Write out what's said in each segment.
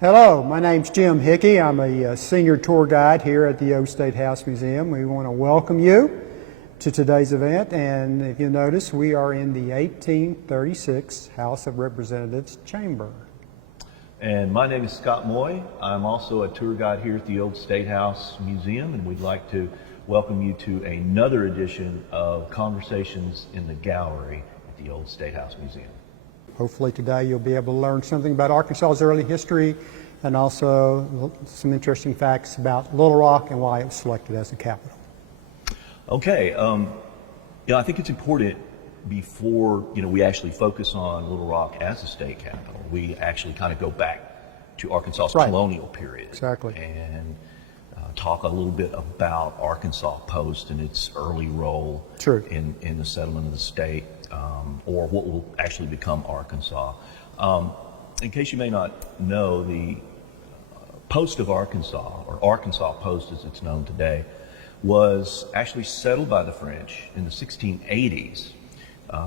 Hello, my name's Jim Hickey. I'm a senior tour guide here at the Old State House Museum. We want to welcome you to today's event, and if you notice, we are in the 1836 House of Representatives chamber. And my name is Scott Moye. I'm also a tour guide here at the Old State House Museum, and we'd like to welcome you to another edition of Conversations in the Gallery at the Old State House Museum. Hopefully today you'll be able to learn something about Arkansas's early history and also some interesting facts about Little Rock and why it was selected as the capital. Okay, I think it's important before we actually focus on Little Rock as a state capital, we actually kind of go back to Arkansas's colonial period. Exactly. And talk a little bit about Arkansas Post and its early role in the settlement of the state, or what will actually become Arkansas. In case you may not know, the Post of Arkansas, or Arkansas Post as it's known today, was actually settled by the French in the 1680s.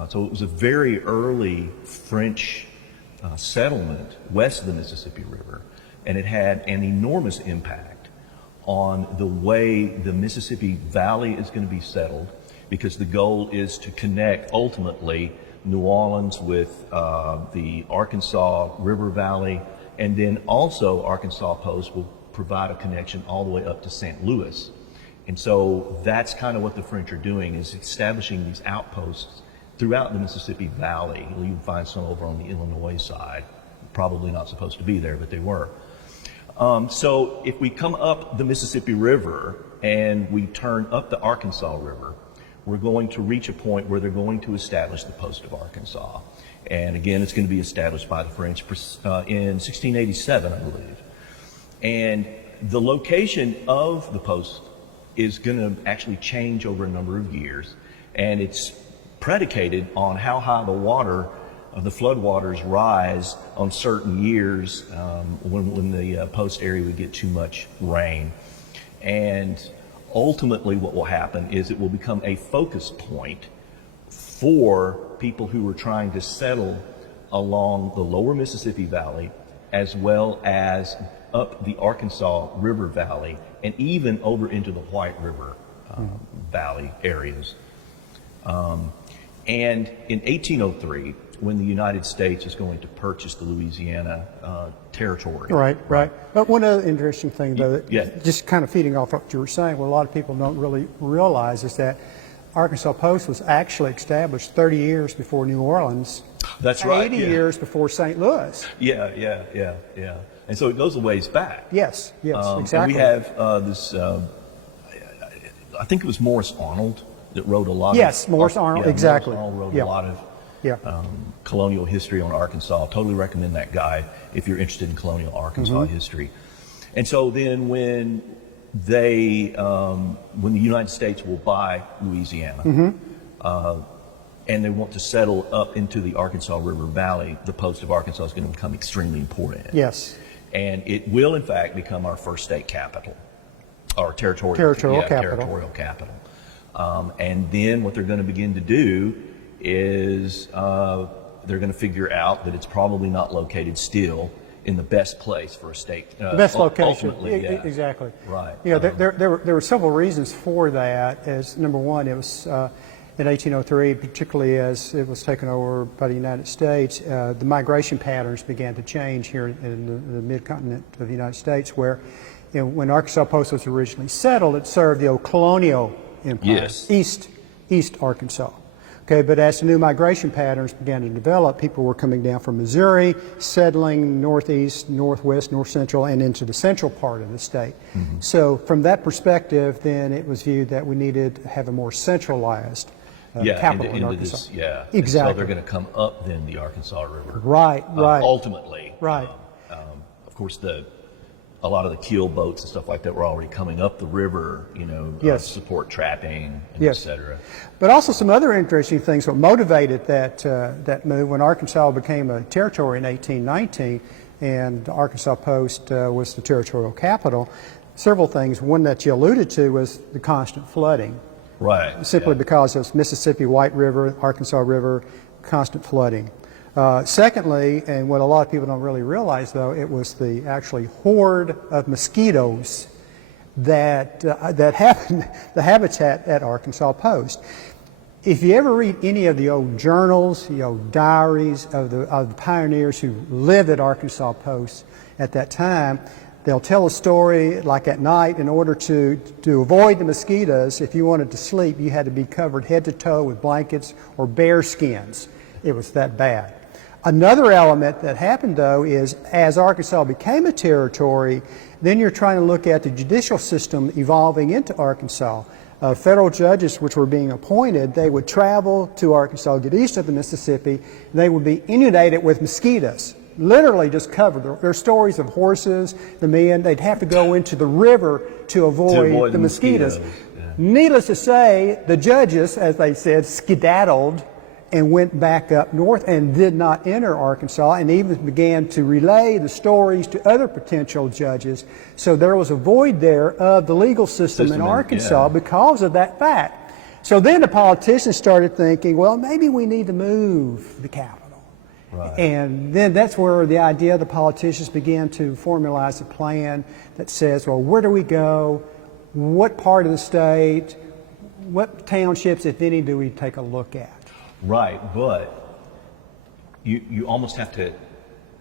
So it was a very early French settlement west of the Mississippi River, and it had an enormous impact on the way the Mississippi Valley is going to be settled, because the goal is to connect ultimately New Orleans with the Arkansas River Valley, and then also Arkansas Post will provide a connection all the way up to St. Louis. And so that's kind of what the French are doing, is establishing these outposts throughout the Mississippi Valley. You can find some over on the Illinois side. Probably not supposed to be there, but they were. So if we come up the Mississippi River and we turn up the Arkansas River, we're going to reach a point where they're going to establish the Post of Arkansas. And again, it's going to be established by the French in 1687, I believe. And the location of the post is going to actually change over a number of years, and it's predicated on how high the water of the floodwaters rise on certain years when the post area would get too much rain. And ultimately what will happen is it will become a focus point for people who are trying to settle along the lower Mississippi Valley, as well as up the Arkansas River Valley, and even over into the White River Valley areas. And in 1803, when the United States is going to purchase the Louisiana territory. Right. But one other interesting thing, though, just kind of feeding off what you were saying, what a lot of people don't really realize is that Arkansas Post was actually established 30 years before New Orleans. That's right. 80 years before St. Louis. Yeah. And so it goes a ways back. Yes, exactly. And we have this, I think it was Morris Arnold that wrote a lot of... Morris Arnold, exactly. Morris Arnold wrote a lot of colonial history on Arkansas. Totally recommend that guy if you're interested in colonial Arkansas history. And so then when the United States will buy Louisiana, and they want to settle up into the Arkansas River Valley, the Post of Arkansas is going to become extremely important. Yes. And it will, in fact, become our first state capital, or territorial capital. And then what they're going to begin to do is they're going to figure out that it's probably not located still in the best place for a state. The best location. Ultimately, Exactly. Right. There were several reasons for that. As number one, it was in 1803, particularly as it was taken over by the United States, the migration patterns began to change here in the mid-continent of the United States, where when Arkansas Post was originally settled, it served the old colonial empire, East Arkansas. Okay, but as the new migration patterns began to develop, people were coming down from Missouri, settling northeast, northwest, north central, and into the central part of the state. So from that perspective, then it was viewed that we needed to have a more centralized capital in Arkansas. Exactly. And so they're going to come up then the Arkansas River. Right. Ultimately. Right. Of course, a lot of the keel boats and stuff like that were already coming up the river, support trapping, and et cetera. But also some other interesting things what motivated that move when Arkansas became a territory in 1819 and Arkansas Post was the territorial capital. Several things. One that you alluded to was the constant flooding. Right. Simply because of Mississippi, White River, Arkansas River, constant flooding. Secondly, and what a lot of people don't really realize, though, it was the actually horde of mosquitoes that happened, the habitat at Arkansas Post. If you ever read any of the old journals, the old diaries of the pioneers who lived at Arkansas Post at that time, they'll tell a story like at night, in order to avoid the mosquitoes, if you wanted to sleep, you had to be covered head to toe with blankets or bear skins. It was that bad. Another element that happened, though, is as Arkansas became a territory, then you're trying to look at the judicial system evolving into Arkansas. Federal judges which were being appointed, they would travel to Arkansas, get east of the Mississippi, and they would be inundated with mosquitoes, literally just covered. There are stories of horses, the men, they'd have to go into the river to avoid the mosquitoes. Yeah. Needless to say, the judges, as they said, skedaddled and went back up north and did not enter Arkansas, and even began to relay the stories to other potential judges. So there was a void there of the legal system in Arkansas because of that fact. So then the politicians started thinking, well, maybe we need to move the capital. Right. And then that's where the idea of the politicians began to formalize a plan that says, well, where do we go? What part of the state? What townships, if any, do we take a look at? Right, but you almost have to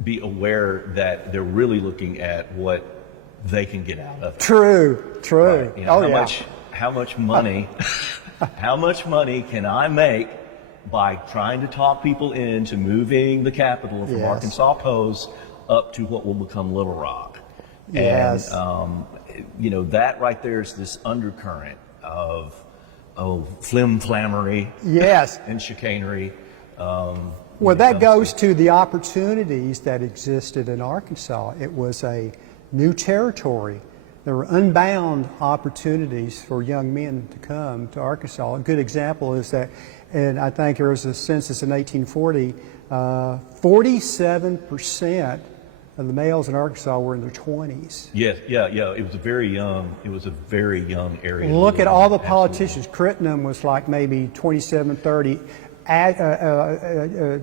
be aware that they're really looking at what they can get out of it. True. Right. You know, Oh, how much money how much money can I make by trying to talk people into moving the capital from Arkansas Post up to what will become Little Rock? Yes. And you know, that right there is this undercurrent of flim-flammery, Yes. and chicanery. Well, that goes to the opportunities that existed in Arkansas. It was a new territory. There were unbound opportunities for young men to come to Arkansas. A good example is that, and I think there was a census in 1840, 47% of the males in Arkansas were in their 20s. Yes, yeah. It was a very young area. Look at all the politicians. Crittenden was like maybe 27, 30.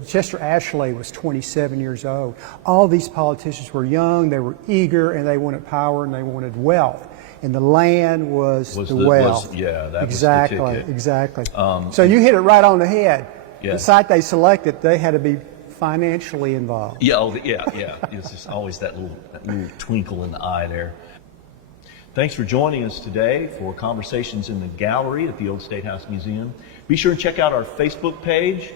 Chester Ashley was 27 years old. All these politicians were young, they were eager, and they wanted power and they wanted wealth. And the land was the wealth. That exactly, was the ticket. Exactly. So you hit it right on the head. Yeah. The site they selected, they had to be financially involved. Yeah. It's just always that little twinkle in the eye there. Thanks for joining us today for Conversations in the Gallery at the Old State House Museum. Be sure and check out our Facebook page,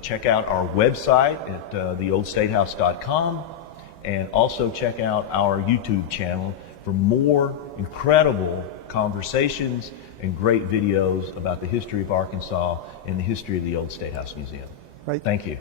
check out our website at theoldstatehouse.com, and also check out our YouTube channel for more incredible conversations and great videos about the history of Arkansas and the history of the Old State House Museum. Right. Thank you.